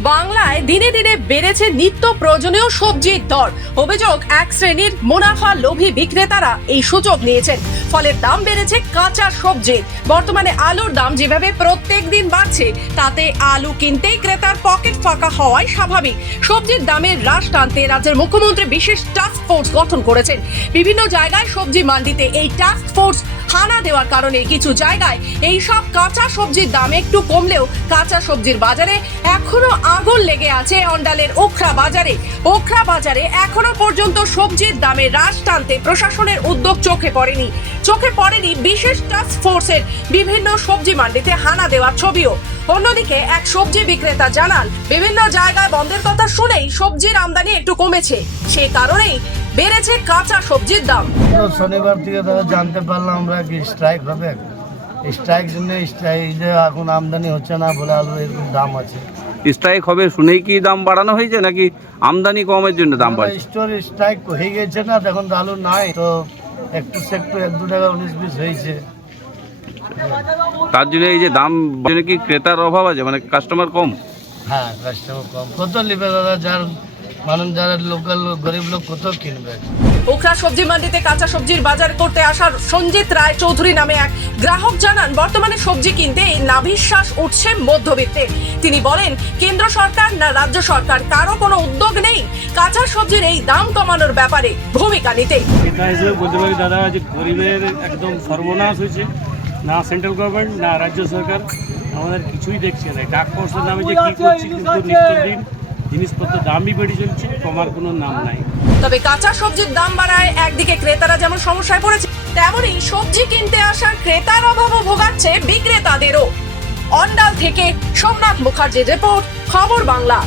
বাংলায় দিনে দিনে বেড়েছে নিত্য প্রয়োজনীয় সবজির দর। অভিযোগ, এক শ্রেণীর মুনাফা লোভী বিক্রেতারা এই সুযোগ নিয়েছেন, ফলে দাম বেড়েছে কাঁচা সবজির। বর্তমানে আলুর দাম যেভাবে প্রত্যেক দিন বাড়ছে, তাতে আলু কিনতেই ক্রেতার পকেট ফাঁকা হওয়াই স্বাভাবিক। সবজির দামের হ্রাস টানতে রাজ্যের মুখ্যমন্ত্রী বিশেষ টাস্ক ফোর্স গঠন করেছেন। বিভিন্ন জায়গায় সবজি মান্ডিতে এই টাস্ক ফোর্স হানা দেওয়ার কারণে কিছু জায়গায় এই সব কাঁচা সবজির দাম একটু কমলেও কাঁচা সবজির বাজারে এখনো আগুন লেগে আছে। অন্ডালের ওখরা বাজারে এখনো পর্যন্ত সবজির দামে হ্রাস টানতে প্রশাসনের উদ্যোগ চোখে পড়েনি বিশেষ টাস্ক ফোর্সের বিভিন্ন সবজি মান্ডিতে হানা দেওয়ার ছবিও। অন্যদিকে এক সবজি বিক্রেতা জানান, বিভিন্ন জায়গায় বন্ধের কথা শুনেই সবজির আমদানি একটু কমেছে, সে কারণেই বেড়েছে কাঁচা সবজির দাম। শনিবার থেকে তারা জানতে পারলাম আমরা কি স্ট্রাইক হবে, স্ট্রাইক জন্য এখন আমদানি হচ্ছে না বলে আলু এরকম দাম আছে। স্ট্রাইক হবে শুনেই কি দাম বাড়ানো হয়েছে, নাকি আমদানি কমের জন্য দাম বাড়ছে? স্টোর স্ট্রাইক হয়ে গেছে না, এখন তো আলু নাই, তো একটু 1-2 টাকা 19-20 হয়েছে। তার জন্য এই যে দাম জন্য কি ক্রেতার অভাব আছে, মানে কাস্টমার কম? হ্যাঁ, কাস্টমার কম। কত নিবে দাদা, যারা লোকাল গরিব লোক কত কিনবে? ওখরা সবজি মান্ডিতে কাঁচা সবজির বাজার করতে আসা সঞ্জিত রায় চৌধুরী নামে এক গ্রাহক জানান, বর্তমানে সবজি কিনতে নাভিশ্বাস উঠছে মধ্যবিত্তে। তিনি বলেন, কেন্দ্র সরকার না রাজ্য সরকার কারো কোনো উদ্যোগ নেই কাঁচা সবজির এই দাম কমানোর ব্যাপারে ভূমিকা নিতে। এটা হিসেবে বলতে পারি দাদা, যে গরিবের একদম সর্বনাশ হয়েছে। না সেন্ট্রাল গভর্নমেন্ট না রাজ্য সরকার আমাদের কিছুই দেখছে না। টাকা পয়সার নামে যে কি করছি, কিন্তু নিত্যদিন জিনিসপত্রের দামই বেড়ে চলছে, কমার কোনো নাম নাই। তবে কাঁচা সবজির দাম বাড়ায় একদিকে ক্রেতারা যেমন সমস্যায় পড়েছে, তেমনই সবজি কিনতে আসা ক্রেতার অভাবও ভোগাচ্ছে বিক্রেতাদেরও। অন্ডাল থেকে সোমনাথ মুখার্জির রিপোর্ট, খবর বাংলা।